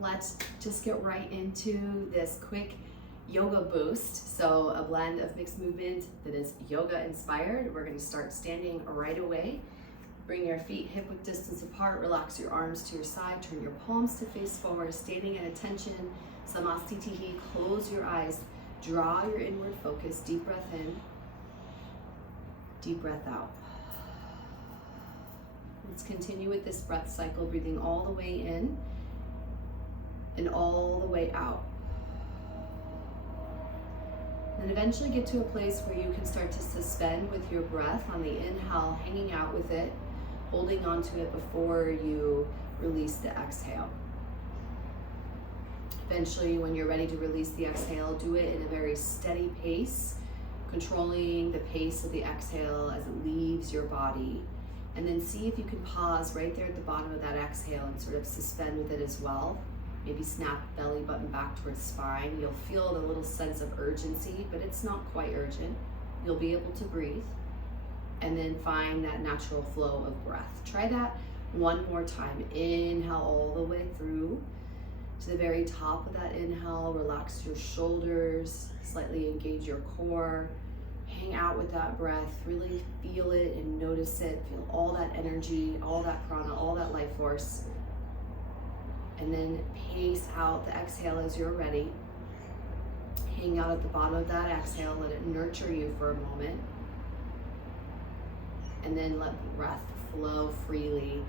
let's just get right into this quick yoga boost. So a blend of mixed movement that is yoga inspired. We're going to start standing right away. Bring your feet hip width distance apart, relax your arms to your side, turn your palms to face forward, standing at attention, Samastitihi, close your eyes, draw your inward focus, deep breath in, deep breath out. Let's continue with this breath cycle, breathing all the way in and all the way out. And eventually get to a place where you can start to suspend with your breath on the inhale, hanging out with it, holding onto it before you release the exhale. Eventually, when you're ready to release the exhale, do it in a very steady pace, controlling the pace of the exhale as it leaves your body. And then see if you can pause right there at the bottom of that exhale and sort of suspend with it as well. Maybe snap belly button back towards spine. You'll feel a little sense of urgency, but it's not quite urgent. You'll be able to breathe and then find that natural flow of breath. Try that one more time. Inhale all the way through to the very top of that inhale. Relax your shoulders, slightly engage your core. Hang out with that breath, really feel it and notice it. Feel all that energy, all that prana, all that life force. And then pace out the exhale as you're ready. Hang out at the bottom of that exhale, let it nurture you for a moment. And then let the breath flow freely.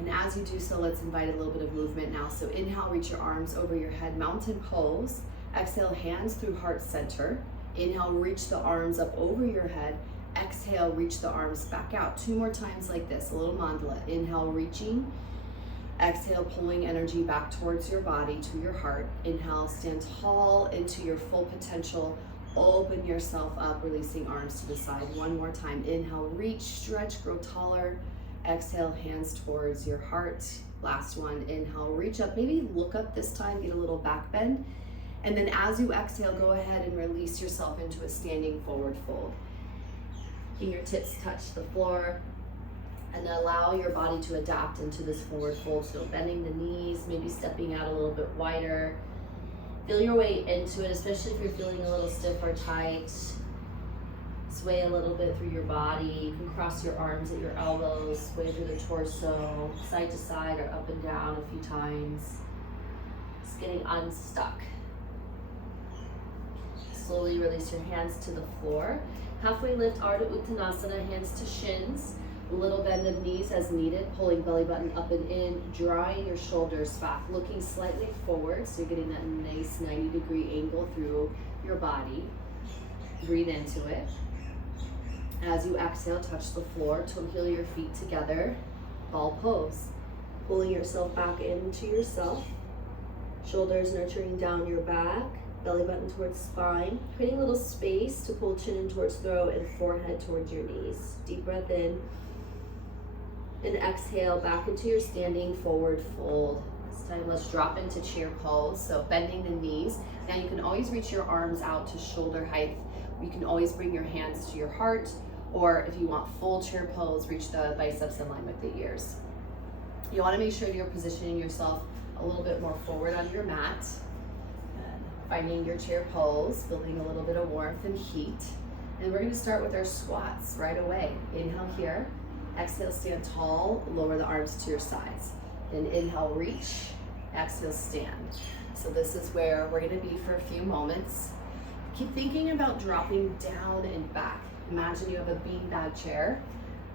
And as you do so, let's invite a little bit of movement now. So inhale, reach your arms over your head, mountain pose. Exhale, hands through heart center. Inhale, reach the arms up over your head. Exhale, reach the arms back out. 2 more times like this, a little mandala. Inhale, reaching. Exhale, pulling energy back towards your body, to your heart. Inhale, stand tall into your full potential. Open yourself up, releasing arms to the side. 1 more time. Inhale, reach, stretch, grow taller. Exhale, hands towards your heart. Last one. Inhale, reach up. Maybe look up this time, get a little back bend. And then as you exhale, go ahead and release yourself into a standing forward fold. Fingertips touch the floor and allow your body to adapt into this forward fold. So bending the knees, maybe stepping out a little bit wider. Feel your way into it, especially if you're feeling a little stiff or tight. Sway a little bit through your body. You can cross your arms at your elbows, sway through the torso, side to side or up and down a few times. Just getting unstuck. Slowly release your hands to the floor. Halfway lift, Ardha Uttanasana, hands to shins. A little bend of knees as needed, pulling belly button up and in, drawing your shoulders back, looking slightly forward, so you're getting that nice 90-degree angle through your body. Breathe into it. As you exhale, touch the floor, toe heel your feet together, ball pose. Pulling yourself back into yourself, shoulders nurturing down your back, belly button towards spine, creating a little space to pull chin in towards throat and forehead towards your knees. Deep breath in. And exhale back into your standing forward fold. This time let's drop into chair pose. So bending the knees. Now you can always reach your arms out to shoulder height. You can always bring your hands to your heart, or if you want full chair pose, reach the biceps in line with the ears. You want to make sure you're positioning yourself a little bit more forward on your mat. Finding your chair pose, building a little bit of warmth and heat. And we're going to start with our squats right away. Inhale here. Exhale, stand tall, lower the arms to your sides. Then inhale, reach. Exhale, stand. So this is where we're going to be for a few moments. Keep thinking about dropping down and back. Imagine you have a beanbag chair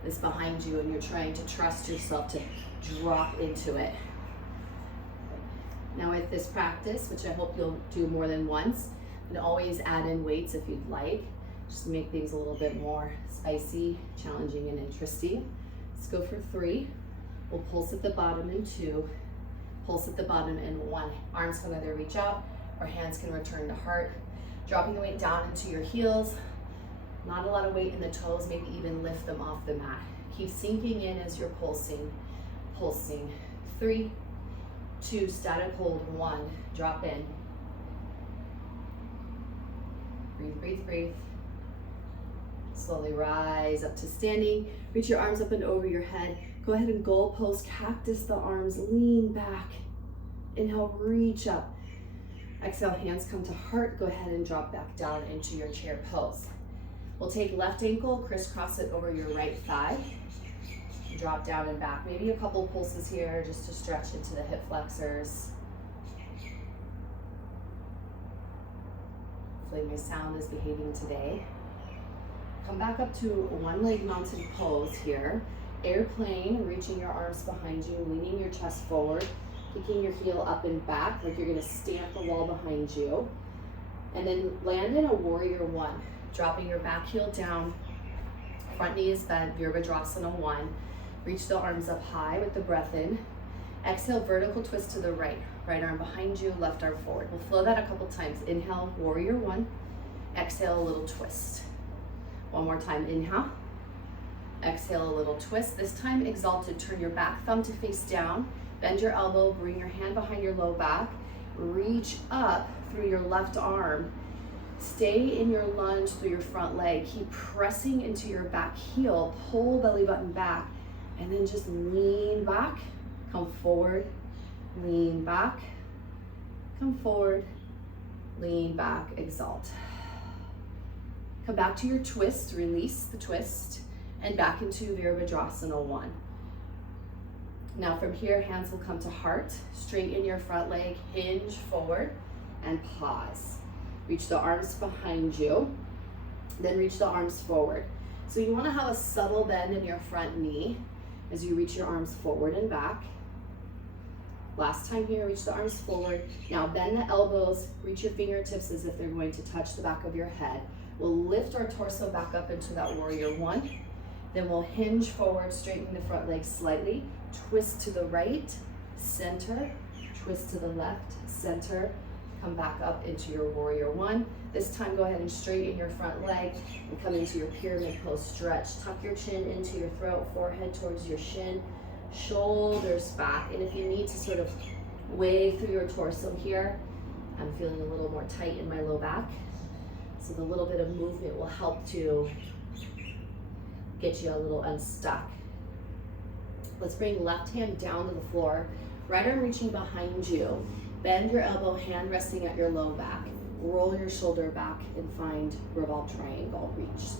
that's behind you and you're trying to trust yourself to drop into it. Now with this practice, which I hope you'll do more than once, you can always add in weights if you'd like, just to make things a little bit more spicy, challenging, and interesting. Let's go for 3. We'll pulse at the bottom in 2, pulse at the bottom in 1. Arms can either reach out or hands can return to heart. Dropping the weight down into your heels, not a lot of weight in the toes, maybe even lift them off the mat. Keep sinking in as you're pulsing, pulsing. 3, 2, static hold, 1, drop in. Breathe, breathe, breathe. Slowly rise up to standing. Reach your arms up and over your head. Go ahead and goal pose, cactus the arms, lean back. Inhale, reach up. Exhale, hands come to heart. Go ahead and drop back down into your chair pose. We'll take left ankle, crisscross it over your right thigh. Drop down and back. Maybe a couple pulses here just to stretch into the hip flexors. Hopefully my sound is behaving today. Come back up to one leg mounted pose here. Airplane, reaching your arms behind you, leaning your chest forward, kicking your heel up and back like you're gonna stamp the wall behind you. And then land in a warrior one, dropping your back heel down, front knee is bent, Virabhadrasana 1. Reach the arms up high with the breath in. Exhale, vertical twist to the right. Right arm behind you, left arm forward. We'll flow that a couple times. Inhale, warrior 1. Exhale, a little twist. One more time, inhale. Exhale, a little twist. This time, exalted. Turn your back thumb to face down. Bend your elbow, bring your hand behind your low back. Reach up through your left arm. Stay in your lunge through your front leg. Keep pressing into your back heel. Pull belly button back. And then just lean back, come forward, lean back, come forward, lean back, exalt. Come back to your twist, release the twist, and back into Virabhadrasana 1. Now from here, hands will come to heart, straighten your front leg, hinge forward, and pause. Reach the arms behind you, then reach the arms forward. So you wanna have a subtle bend in your front knee as you reach your arms forward and back. Last time here, reach the arms forward. Now bend the elbows, reach your fingertips as if they're going to touch the back of your head. We'll lift our torso back up into that warrior 1. Then we'll hinge forward, straighten the front leg slightly, twist to the right, center, twist to the left, center, come back up into your warrior 1. This time, go ahead and straighten your front leg and come into your pyramid pose stretch. Tuck your chin into your throat, forehead towards your shin, shoulders back. And if you need to sort of wave through your torso here, I'm feeling a little more tight in my low back. So the little bit of movement will help to get you a little unstuck. Let's bring left hand down to the floor, right arm reaching behind you. Bend your elbow, hand resting at your low back. Roll your shoulder back and find revolve triangle, reach.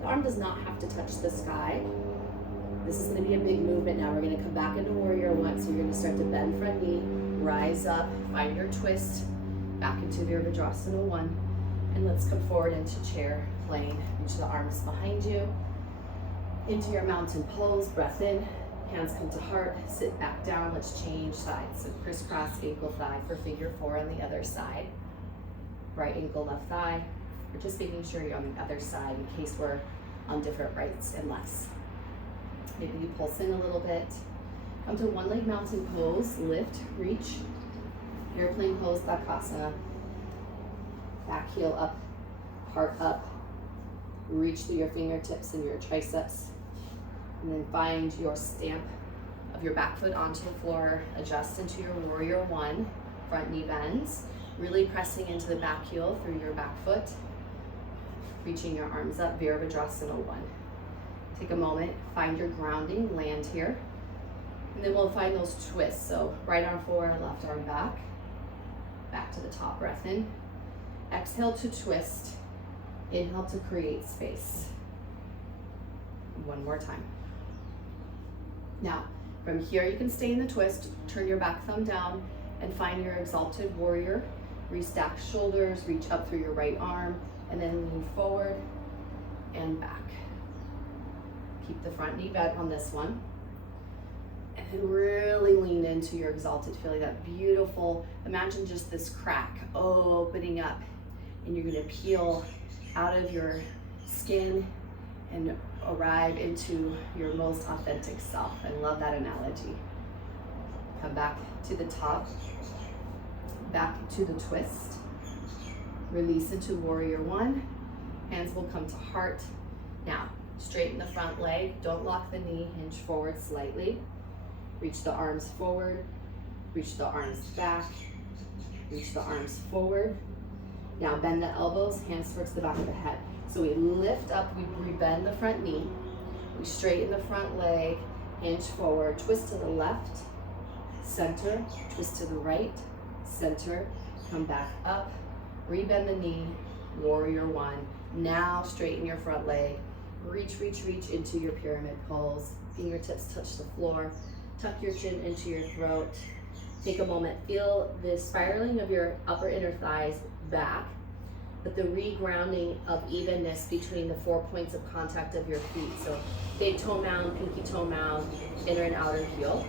The arm does not have to touch the sky. This is gonna be a big movement now. We're gonna come back into warrior 1. So you're gonna start to bend front knee, rise up, find your twist, back into Virabhadrasana 1. And let's come forward into chair, plane. Reach the arms behind you. Into your mountain pose, breath in, hands come to heart, sit back down, let's change sides. So crisscross ankle thigh for figure 4 on the other side. Right ankle, left thigh. We're just making sure you're on the other side in case we're on different rights and lefts. Maybe you pulse in a little bit. Come to one leg mountain pose, lift, reach. Airplane pose, Bakasana. Back heel up, heart up. Reach through your fingertips and your triceps. And then find your stamp of your back foot onto the floor. Adjust into your warrior 1. Front knee bends. Really pressing into the back heel through your back foot. Reaching your arms up, Virabhadrasana 1. Take a moment, find your grounding, land here. And then we'll find those twists. So right arm forward, left arm back. Back to the top, breath in. Exhale to twist. Inhale to create space. One more time. Now, from here you can stay in the twist, turn your back thumb down and find your exalted warrior. Restack shoulders, reach up through your right arm, and then lean forward and back. Keep the front knee bent on this one. And then really lean into your exalted, feeling that beautiful, imagine just this crack opening up, and you're gonna peel out of your skin and arrive into your most authentic self. I love that analogy. Come back to the top, back to the twist. Release into warrior 1. Hands will come to heart. Now, straighten the front leg. Don't lock the knee, hinge forward slightly. Reach the arms forward. Reach the arms back. Reach the arms forward. Now bend the elbows, hands towards the back of the head. So we lift up, we bend the front knee, we straighten the front leg, hinge forward, twist to the left, center, twist to the right, center, come back up, rebend the knee, warrior one. Now straighten your front leg, reach, reach, reach into your pyramid pose. Fingertips touch the floor, tuck your chin into your throat. Take a moment, feel the spiraling of your upper inner thighs back, but the regrounding of evenness between the 4 points of contact of your feet. So big toe mound, pinky toe mound, inner and outer heel.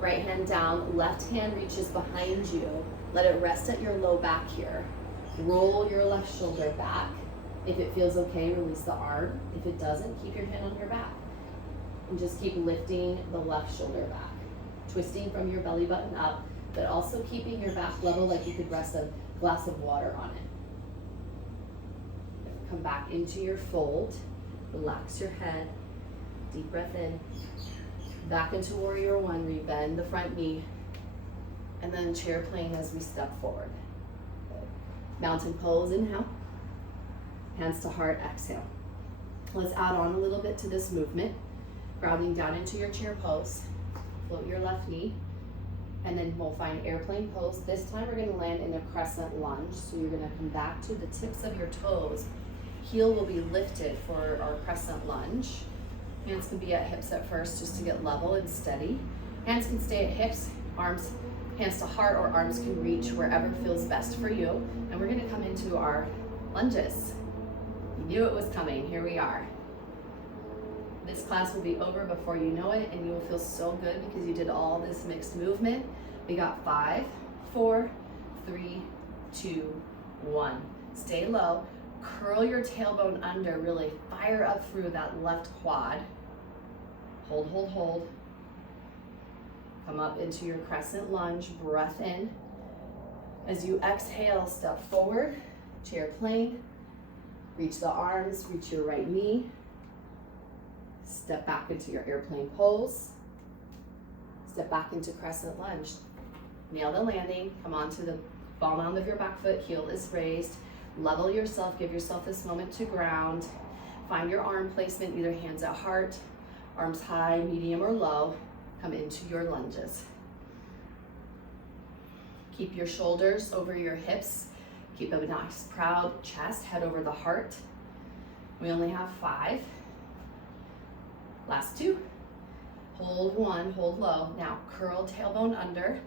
Right hand down, left hand reaches behind you. Let it rest at your low back here. Roll your left shoulder back. If it feels okay, release the arm. If it doesn't, keep your hand on your back. And just keep lifting the left shoulder back. Twisting from your belly button up, but also keeping your back level like you could rest a glass of water on it. Come back into your fold. Relax your head. Deep breath in. Back into warrior one, rebend the front knee. And then chair plane as we step forward. Mountain pose, inhale. Hands to heart, exhale. Let's add on a little bit to this movement. Grounding down into your chair pose. Float your left knee. And then we'll find airplane pose. This time we're gonna land in a crescent lunge. So you're gonna come back to the tips of your toes. Heel will be lifted for our crescent lunge. Hands can be at hips at first just to get level and steady. Hands can stay at hips, arms, hands to heart, or arms can reach wherever feels best for you. And we're gonna come into our lunges. You knew it was coming, here we are. This class will be over before you know it, and you will feel so good because you did all this mixed movement. We got 5, 4, 3, 2, 1. Stay low. Curl your tailbone under, really fire up through that left quad. Hold, hold, hold. Come up into your crescent lunge, breath in. As you exhale, step forward, chair plane. Reach the arms, reach your right knee. Step back into your airplane pose. Step back into crescent lunge. Nail the landing, come onto the ball mound of your back foot, heel is raised. Level yourself, give yourself this moment to ground. Find your arm placement, either hands at heart, arms high, medium, or low. Come into your lunges. Keep your shoulders over your hips. Keep a nice, proud chest, head over the heart. We only have 5. Last 2. Hold 1, hold low. Now curl tailbone under.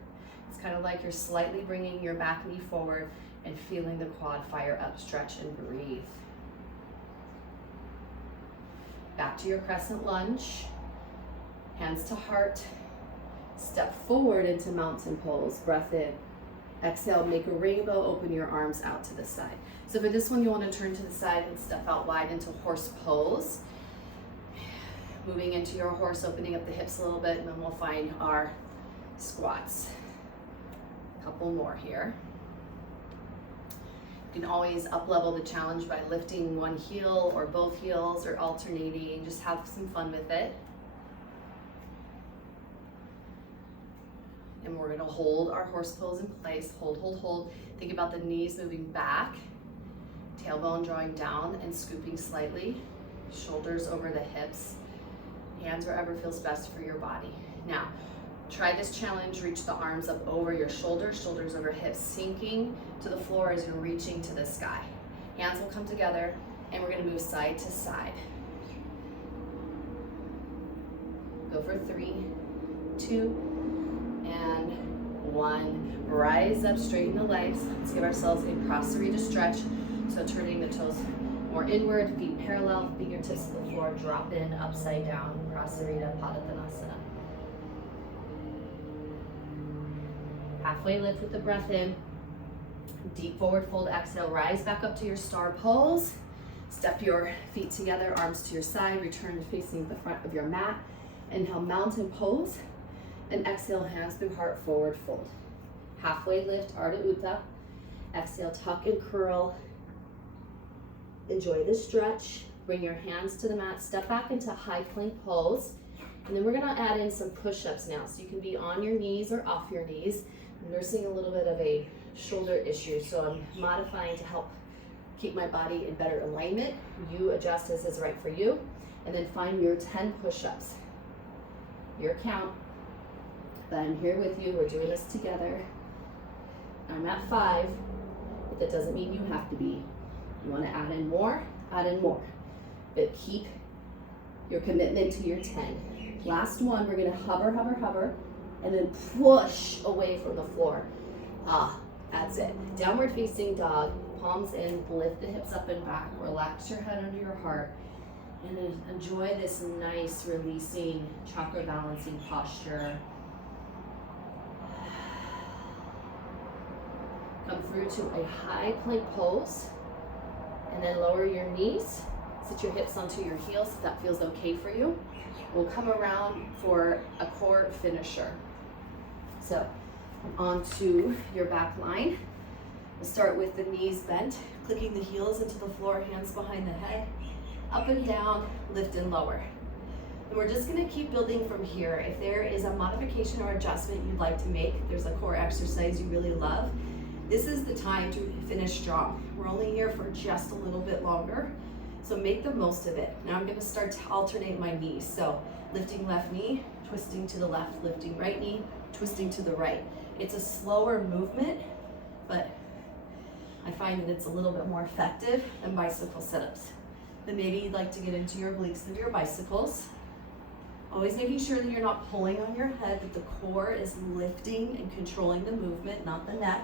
It's kind of like you're slightly bringing your back knee forward and feeling the quad fire up, stretch and breathe. Back to your crescent lunge. Hands to heart. Step forward into mountain pose. Breath in. Exhale, make a rainbow, open your arms out to the side. So for this one, you want to turn to the side and step out wide into horse pose. Moving into your horse, opening up the hips a little bit, and then we'll find our squats. A couple more here. You can always up-level the challenge by lifting one heel or both heels or alternating. Just have some fun with it. And we're gonna hold our horse pose in place. Hold, hold, hold. Think about the knees moving back, tailbone drawing down and scooping slightly, shoulders over the hips, hands wherever feels best for your body. Now, try this challenge, reach the arms up over your shoulders, shoulders over hips, sinking to the floor as you're reaching to the sky. Hands will come together and we're gonna move side to side. Go for 3, 2, and 1. Rise up, straighten the legs. Let's give ourselves a Prasarita stretch. So turning the toes more inward, feet parallel, fingertips to the floor, drop in, upside down, Prasarita Padottanasana. Halfway lift with the breath in. Deep forward fold, exhale, rise back up to your star pose. Step your feet together, arms to your side, return facing the front of your mat. Inhale, mountain pose. And exhale, hands through heart, forward fold. Halfway lift, Ardha Utthana. Exhale, tuck and curl. Enjoy the stretch. Bring your hands to the mat, step back into high plank pose. And then we're gonna add in some push-ups now. So you can be on your knees or off your knees. I'm nursing a little bit of a shoulder issue, so I'm modifying to help keep my body in better alignment. You adjust as is right for you. And then find your 10 push-ups. your count. But I'm here with you, we're doing this together. I'm at 5, but that doesn't mean you have to be. You wanna add in more, but keep your commitment to your 10. Last one, we're gonna hover, and then push away from the floor. That's it. Downward facing dog, palms in, lift the hips up and back, relax your head under your heart, and then enjoy this nice releasing chakra balancing posture. Come through to a high plank pose, and then lower your knees. Sit your hips onto your heels if that feels okay for you. We'll come around for a core finisher. So onto your back line. We'll start with the knees bent, clicking the heels into the floor, hands behind the head, up and down, lift and lower. And we're just gonna keep building from here. If there is a modification or adjustment you'd like to make, if there's a core exercise you really love, this is the time to finish strong. We're only here for just a little bit longer, so make the most of it. Now I'm gonna start to alternate my knees. So lifting left knee, twisting to the left, lifting right knee, twisting to the right. It's a slower movement, but I find that it's a little bit more effective than bicycle sit-ups. Then maybe you'd like to get into your obliques of your bicycles. Always making sure that you're not pulling on your head, but the core is lifting and controlling the movement, not the neck.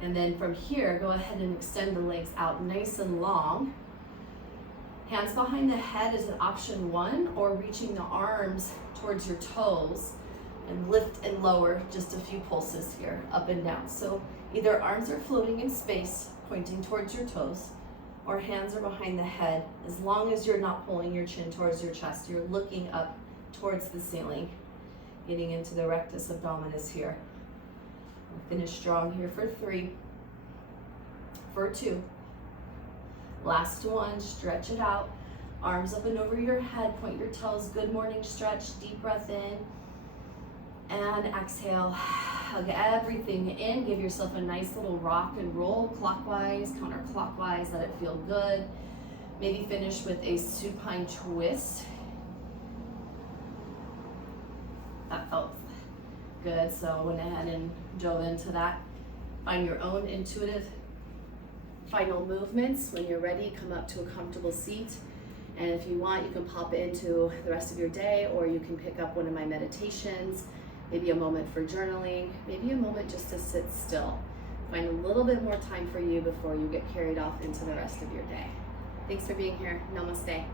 And then from here, go ahead and extend the legs out nice and long. Hands behind the head is an option 1, or reaching the arms towards your toes and lift and lower just a few pulses here, up and down. So either arms are floating in space, pointing towards your toes, or hands are behind the head. As long as you're not pulling your chin towards your chest, you're looking up towards the ceiling, getting into the rectus abdominis here. Finish strong here for 3, for 2. Last one, stretch it out. Arms up and over your head, point your toes, good morning stretch, deep breath in. And exhale, hug everything in, give yourself a nice little rock and roll, clockwise, counterclockwise, let it feel good. Maybe finish with a supine twist. That felt good, so I went ahead and dove into that. Find your own intuitive final movements. When you're ready, come up to a comfortable seat. And if you want, you can pop into the rest of your day, or you can pick up one of my meditations, maybe a moment for journaling, maybe a moment just to sit still. Find a little bit more time for you before you get carried off into the rest of your day. Thanks for being here. Namaste.